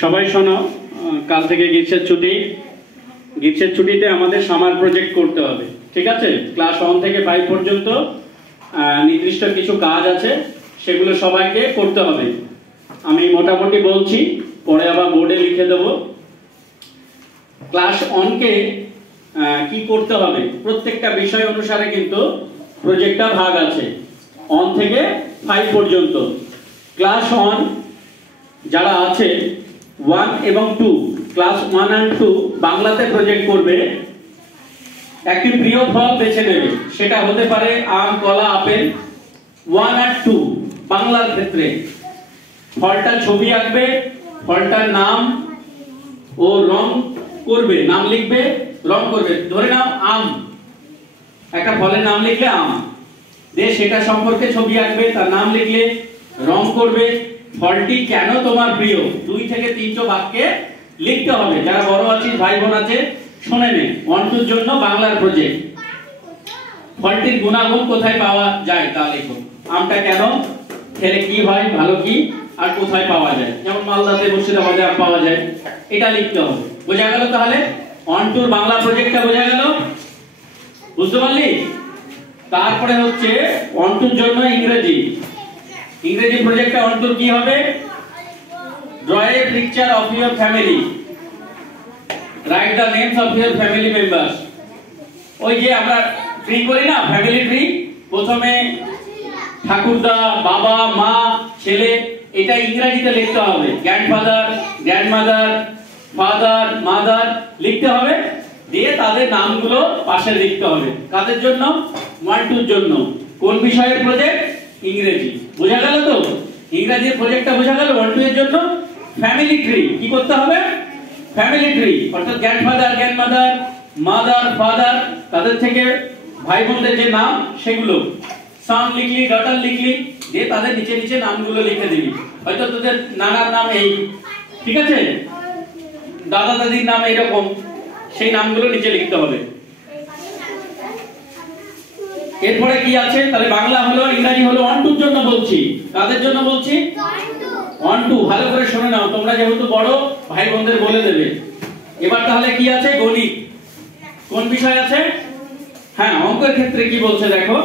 সবাই শোনো, কাল থেকে গ্রীষ্মের ছুটি। গ্রীষ্মের ছুটিতে আমাদের সামার প্রজেক্ট করতে হবে, ঠিক আছে? ক্লাস 1 থেকে 5 পর্যন্ত নির্দিষ্ট কিছু কাজ আছে, সেগুলো সবাইকে করতে হবে। আমি মোটামুটি বলছি, পরে আবার বোর্ডে লিখে দেব। ক্লাস 1 কে কি করতে হবে, প্রত্যেকটা বিষয় অনুসারে কিন্তু প্রজেক্টটা ভাগ আছে, 1 থেকে 5 পর্যন্ত। ক্লাস 1 যারা আছে 1 এবং 2, ক্লাস 1 and 2 বাংলাতে প্রজেক্ট করবে। একটি প্রিয় ফল বেছে নেবে, সেটা হতে পারে আম, কলা, আপেল। 1 আর 2 বাংলার ক্ষেত্রে ফলটার ছবি আঁকবে, ফলটার নাম ও রং করবে, নাম লিখবে, রং করবে। ধরে নাও আম, একটা ফলের নাম লিখলে আম, দিয়ে সেটা সম্পর্কে ছবি আঁকবে, তার নাম লিখলে, রং করবে। ফলটি কেন তোমার প্রিয় 2 থেকে 3 বাক্যে লিখতে হবে। যারা বড় আছিস, ভাই বোন আছে, শুনে নে। 1-2 জন্য বাংলার প্রজেক্ট। ফলটির গুণাগুণ কোথায় পাওয়া যায় তা লিখো। আমটা কেন খেলে কি হয়, ভালো কি, আর কোথায় পাওয়া যায়, যেমন মালদাতে, মুর্শিদাবাদে আম পাওয়া যায়, এটা লিখতে হবে। বোঝা গেল? তাহলে 1-2 বাংলা প্রজেক্টটা বোঝা গেল, বুঝতে পারলি? তারপরে হচ্ছে 1-2 জন্য ইংরেজি প্রজেক্টটা 1-2 কি হবে? draw a picture of your family, write the names of your family members। ওই যে আমরা ট্রি করি না, ফ্যামিলি ট্রি, প্রথমে ঠাকুরদা, বাবা, মা, ছেলে, এটা ইংরেজিতে লিখতে হবে। গ্র্যান্ডফাদার, গ্র্যান্ডমাদার, ফাদার, মাদার লিখতে হবে, দিয়ে তাদের নামগুলো পাশে লিখতে হবে। কাদের জন্য? 1-2 জন্য। কোন বিষয়ের প্রজেক্ট? ইংরেজি। বোঝা গেল তো? ইংরেজির প্রজেক্টটা বোঝা গেল। 1-2 এর জন্য ফ্যামিলি ট্রি কি করতে হবে? ফ্যামিলি ট্রি, অর্থাৎ গ্র্যান্ডফাদার, গ্র্যান্ডমাদার, মাদার, ফাদার, তাদের থেকে ভাই বোনদের যে নাম সেগুলো, সান লিখলি, ডটার লিখলি, দিয়ে তাদের নিচে নিচে নামগুলো লিখে দিবি। হয়তো তোদের নানার নাম এই, ঠিক আছে, দাদা দাদির নাম এইরকম, সেই নামগুলো নিচে লিখতে হবে। এরপরে কি আছে? তাহলে বাংলা হলো, ইংরেজি হলো। 1-2 জন্য বলছি। কাদের জন্য বলছি? 1-2। ভালো করে শুনে নাও, তোমরা যেহেতু বড়, ভাই বোনদের বলে দেবে। এবার তাহলে কি আছে? গণিত। কোন বিষয় আছে? হ্যাঁ, অঙ্কের ক্ষেত্রে কি বলছে দেখো,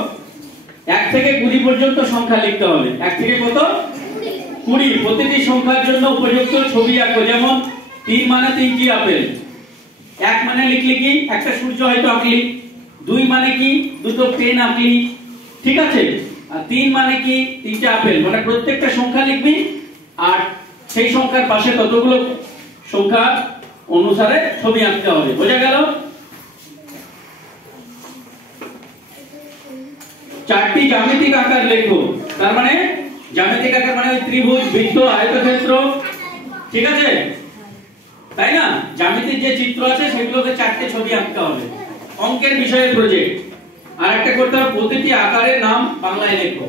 1 থেকে 20 পর্যন্ত সংখ্যা লিখতে হবে। 1 থেকে কত? 20। প্রতিটি সংখ্যার জন্য উপযুক্ত ছবি আঁকো। যেমন 3 মানে 3টি আপেল। 1 মানে লিখলি কি, একটা সূর্য হয়তো আঁকলি। 2 মানে কি, 2টো পেন আঁকলি, ঠিক আছে। আর 3 মানে কি, 3টে আপেল। মানে প্রত্যেকটা সংখ্যা লিখবি, আর সেই সংখ্যার পাশে ততগুলো সংখ্যা অনুসারে ছবি আঁকতে হবে। বোঝা গেল? 4টি জ্যামিতিক আকার লেখো। তার মানে জ্যামিতিক আকার মানে ত্রিভুজ, বৃত্ত, আয়তক্ষেত্র, ঠিক আছে, তাই না? জ্যামিতিক যে চিত্র আছে সেগুলোকে 4টে ছবি আঁকতে হবে। অঙ্কের বিষয়ে প্রজেক্ট আর একটা করতে হবে, প্রতিটি আকারের নাম বাংলায় লেখো।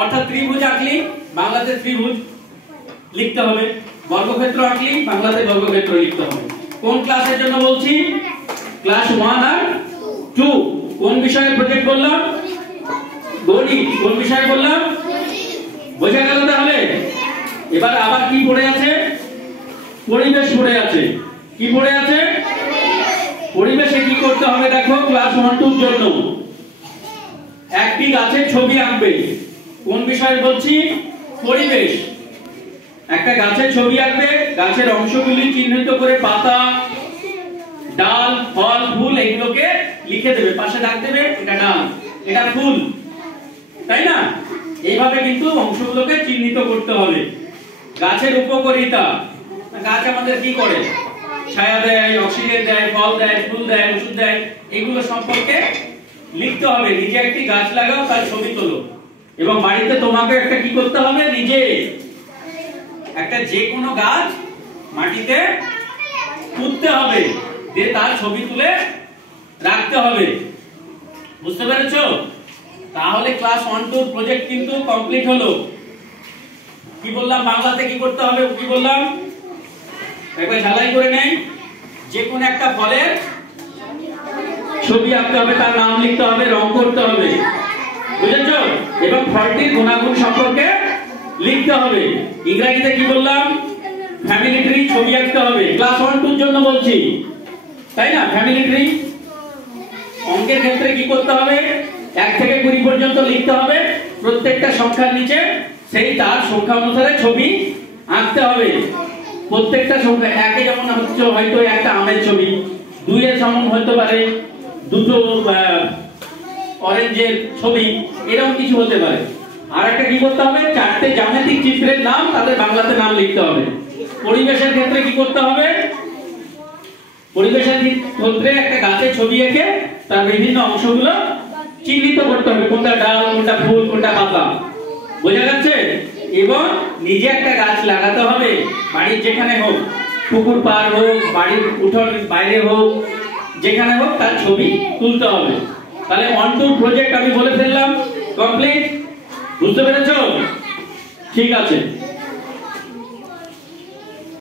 অর্থাৎ ত্রিভুজ আঁকলি, বাংলাতে ত্রিভুজ লিখতে হবে। বর্গক্ষেত্র আঁকলি, বাংলাতে বর্গক্ষেত্র লিখতে হবে। কোন ক্লাসের জন্য বলছি? ক্লাস 1 আর 2। কোন বিষয়ের প্রজেক্ট বললাম? গণিত। কোন বিষয় বললাম? বোঝা গেল তাহলে? এবার আবার কি পড়ে আছে? পরিবেশ পড়ে আছে। কি পড়ে আছে? পরিবেশে কি করতে হবে দেখো, ক্লাস 1-2 জন্য একটি গাছের ছবি আঁকবে। কোন বিষয়ে বলছি? পরিবেশ। একটা গাছের ছবি আঁকবে, গাছের অংশগুলি চিহ্নিত করে পাতা, ডাল, ফল, ফুল এগুলোকে লিখে দেবে, পাশে দাগ দেবে, এটা ডাল, এটা ফুল, তাই না? এইভাবে কিন্তু অংশগুলোকে চিহ্নিত করতে হবে। গাছের উপকারিতা, গাছ আমাদের কি করে? ছায়া দেয়, অক্সিজেন দেয়, ফল দেয়, ফুল দেয়, ওষুধ দেয়, এগুলো সম্পর্কে লিখতে হবে। নিজে একটি গাছ লাগাও, তার ছবি তোলো। এবং বাড়িতে তোমাকে একটা কি করতে হবে, নিজে একটা যে কোনো গাছ মাটিতে পুঁততে হবে, দিয়ে তার ছবি তুলে রাখতে হবে। বুঝতে পেরেছো? তাহলে ক্লাস 1-2 প্রজেক্ট কিন্তু কমপ্লিট হলো। কি বললাম? বাংলাতে কি করতে হবে, কি বললাম একবার ঝালাই করে নেই। যে কোন একটা ফলের ছবি আঁকতে হবে, তার নাম লিখতে হবে, রং করতে হবে, বুঝেছো? এবং ফলটির গুণাগুণ সম্পর্কে লিখতে হবে। ইংরেজিতে কি বললাম? ফ্যামিলি ট্রি ছবি আঁকতে হবে, ক্লাস 1-2 জন্য বলছি, তাই না? ফ্যামিলি ট্রি অঙ্কের ক্ষেত্রে কি করতে হবে? 1 থেকে 20 পর্যন্ত লিখতে হবে, প্রত্যেকটা সংখ্যার নিচে সেই তার সংখ্যা অনুসারে ছবি আঁকতে হবে। প্রত্যেকটা সংখ্যা 1 এ যেমন হচ্ছে হয়তো একটা আমের ছবি, 2 এর সমান হতে পারে দুটো অরেঞ্জের ছবি, এরকম কিছু হতে পারে। আর একটা কি করতে হবে? 4টে জ্যামিতিক চিত্রের নাম, তাদের বাংলাতে নাম লিখতে হবে। পরিবেশের ক্ষেত্রে কি করতে হবে? পরিবেশের ক্ষেত্রে একটা গাছের ছবি এঁকে তার বিভিন্ন অংশগুলো চিহ্নিত করতে হবে, কোনটা ডাল, কোনটা ফুল, কোনটা পাতা। বোঝা যাচ্ছে? এবং নিজে একটা গাছ লাগাতে হবে, বাড়ির যেখানে হোক, পুকুর পাড় হোক, বাড়ির উঠোন বাইরে হোক, যেখানে হোক তার ছবি তুলতে হবে। তাহলে 1-2 প্রজেক্ট আমি বলে ফেললাম, কমপ্লিট। বুঝতে পেরেছো? ঠিক আছে।